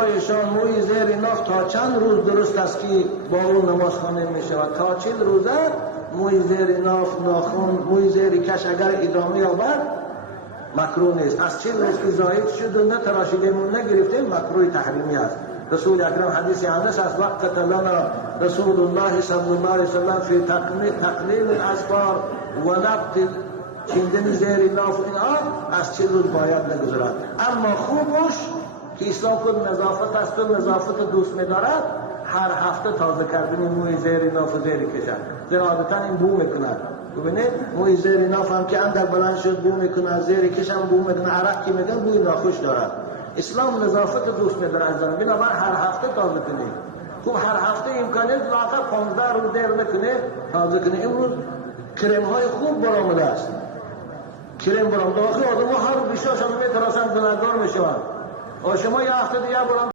ایشان موی زیر ناف تا چند روز درست است که با اون نماز خوانده می شود؟ تا 40 روزه موی زیر ناف ناخن موی زیر کش اگر ادامه یابد مکروه نیست. از 40 روز که زاید شد و نتراشیدیم نگرفتیم مکروه تحریمی است. رسول اکرم حدیث انس از وقت لنا رسول الله صلی الله علیه وسلم فی تقلیل الاسفار و نبت چیندن زیر ناف اینها از 40 روز باید نگذرد. اما خوبش که اسلام خود نظافت است و نظافت دوست می‌دارد، هر هفته تازه کردن موی زیر ناف و زیر کشد. عادتا این بو میکند. ببینید موی زیر ناف هم که اندر بلند شد بو میکنه، زیر کش هم بو میکنه، عرق که میگن بوی ناخوش دارد. اسلام نظافت دوست می‌دارد. بنابراین هر هفته تازه کنید. خوب هر هفته امکانه لااقل 15 روز دیر نکنه تازه کنه. امروز کرم های خوب برآمده است. کرم برآمده. آخه آدم‌ها هر 20 شب میترسن گناهکار میشوند. و شما یه هفته دیگه برام